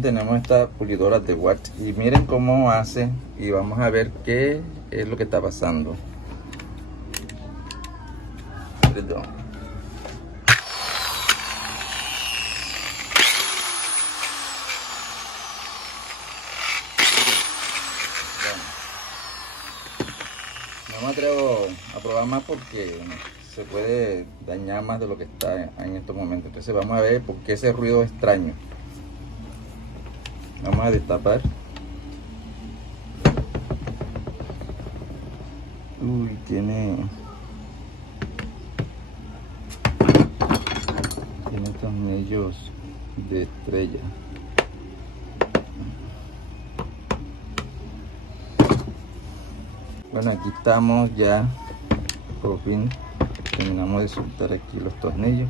también tenemos esta pulidora de Watch y miren cómo hace y vamos a ver qué es lo que está pasando. Perdón. No me atrevo a probar más porque se puede dañar más de lo que está en estos momentos. Entonces vamos a ver por qué ese ruido extraño. Vamos a destapar. Uy, tiene tornillos de estrella. Bueno, aquí estamos ya, por fin terminamos de soltar aquí los tornillos.